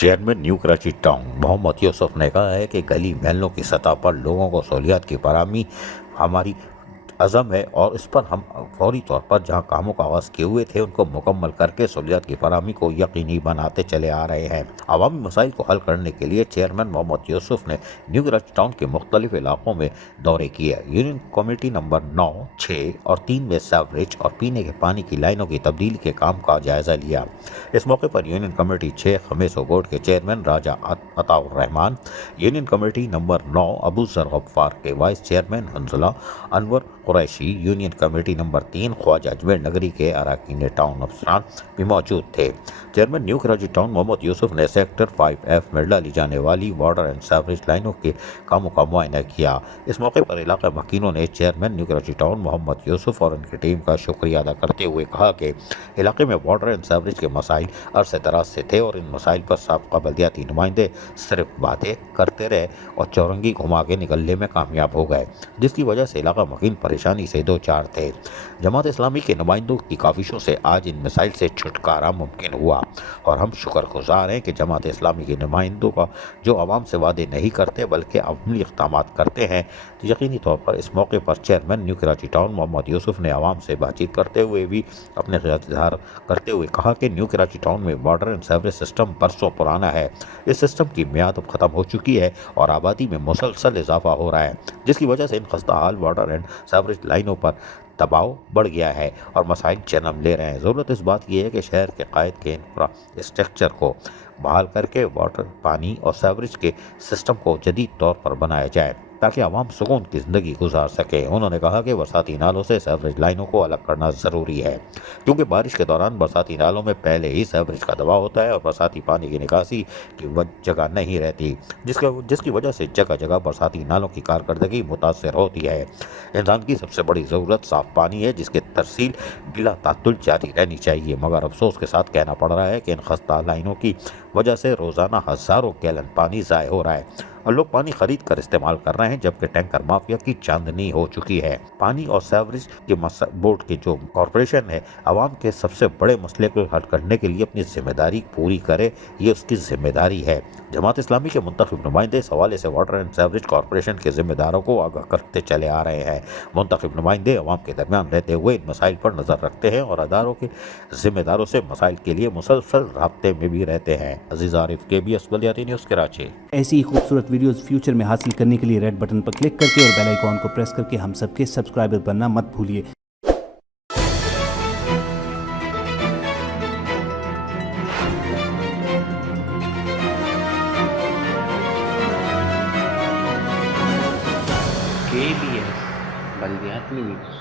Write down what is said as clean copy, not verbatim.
Chairman new Karachi town Mohammad Yusuf ने कहा है कि गली महलों की सतह पर लोगों को सहूलियात की फराहमी हमारी अज़म है और इस पर हम फौरी तौर पर जहां कामों का आगाज़ किए हुए थे उनको मुकम्मल करके सहूलियात की फराहमी को यकीनी बनाते चले आ रहे हैं। अवामी मसाइल को हल करने के लिए चेयरमैन मोहम्मद यूसुफ ने न्यू कराची टाउन के मुख्तलिफ इलाकों में दौरे किए। यूनियन कमेटी नंबर 9, 6 और 3 में सीवरेज और पीने के पानी की लाइनों की तब्दीली के काम का जायज़ा लिया। इस मौके पर यूनियन कमेटी 6 खमेसो बोर्ड के chairman Raja Ataur Rahman, union committee number 9 Abu Zar Ghaffar के vice chairman Hanzala Anwar Qureshi, union committee number 3 Khwaja Ajmer Nagri के अरकान टाउन अफसरान भी मौजूद थे। Chairman new Karachi town Mohammad Yusuf ने सेक्टर 5F में डाली जाने वाली वाटर एंड सीवरेज लाइनों के कामों का मुआयना किया। इस मौके पर इलाका मकीनों ने chairman new Karachi town Mohammad Yusuf और उनकी टीम का शुक्रिया अदा करते हुए कहा कि इलाके में वाटर एंड सीवरेज के मसाइल अरसे दराज से थे और इन मसाइल पर साबका बल्दियाती नुमाइंदे सिर्फ बातें करते रहे और चौरंगी घुमा के निकलने में कामयाब हो गए, जिसकी वजह से इलाका मकीन परेशानी से दो चार थे। जमात इस्लामी के नुमाइंदों की काविशों से आज इन मसाइल से छुटकारा मुमकिन हुआ और हम शुक्रगुजार हैं कि जमात इस्लामी के नुमाइंदों का जो आवाम से वादे नहीं करते बल्कि अमली इक़दाम करते हैं। यकीनी तौर पर इस मौके पर chairman new Karachi town Mohammad Yusuf ने आवाम से बातचीत करते हुए भी अपने ख्याल इज़हार करते हुए कहा कि न्यू कराची टाउन में वाटर एंड सीवरेज सिस्टम बरसों पुराना है। इस सिस्टम की मियाद अब ख़त्म हो चुकी है और आबादी में मुसलसल इजाफा हो रहा है, जिसकी वजह से इन खस्ता हाल वाटर एंड सीवरेज लाइनों पर दबाव बढ़ गया है और मसाइल जन्म ले रहे हैं। ज़रूरत इस बात की है कि शहर के कायद के इंफ्रास्ट्रक्चर को बहाल करके वाटर, पानी और सीवरेज के सिस्टम को जदीद तौर पर बनाया जाए ताकि आवाम सुकून की ज़िंदगी गुजार सके। उन्होंने कहा कि बरसाती नालों से सीवरेज लाइनों को अलग करना ज़रूरी है क्योंकि बारिश के दौरान बरसाती नालों में पहले ही सीवरेज का दबाव होता है और बरसाती पानी की निकासी की जगह नहीं रहती, जिसकी वजह से जगह जगह बरसाती नालों की कारकर्दगी मुतासर होती है। इंसान की सबसे बड़ी ज़रूरत साफ़ पानी है जिसकी तरसील बिला तातुल जारी रहनी चाहिए, मगर अफसोस के साथ कहना पड़ रहा है कि इन खस्ता लाइनों की वजह से रोज़ाना हज़ारों गैलन पानी ज़ाय हो रहा है और लोग पानी खरीद कर इस्तेमाल कर रहे हैं, जबकि टैंकर माफिया की चांदनी हो चुकी है। पानी और सीवरेज के बोर्ड के जो कॉरपोरेशन है आवाम के सबसे बड़े मसले को हल करने के लिए अपनी जिम्मेदारी पूरी करे, ये उसकी जिम्मेदारी है। जमात इस्लामी के मुंतखब नुमाइंदे इस हवाले से वाटर एंड सीवरेज कॉरपोरेशन के जिम्मेदारों को आगाह करते चले आ रहे हैं। मुंतखब नुमाइंदे अवाम के दरमियान रहते हुए इन मसाइल पर नज़र रखते हैं और अदारों के जिम्मेदारों से मसाइल के लिए मुसलसल राब्ते में भी रहते हैं। अजीज आरिफ, KBS बल्दियाती न्यूज़ कराची। ऐसी ही खूबसूरत वीडियोस फ्यूचर में हासिल करने के लिए रेड बटन पर क्लिक करके और बेल आइकॉन को प्रेस करके हम सबके सब्सक्राइबर बनना मत भूलिए। KBS बल्दियाती न्यूज़।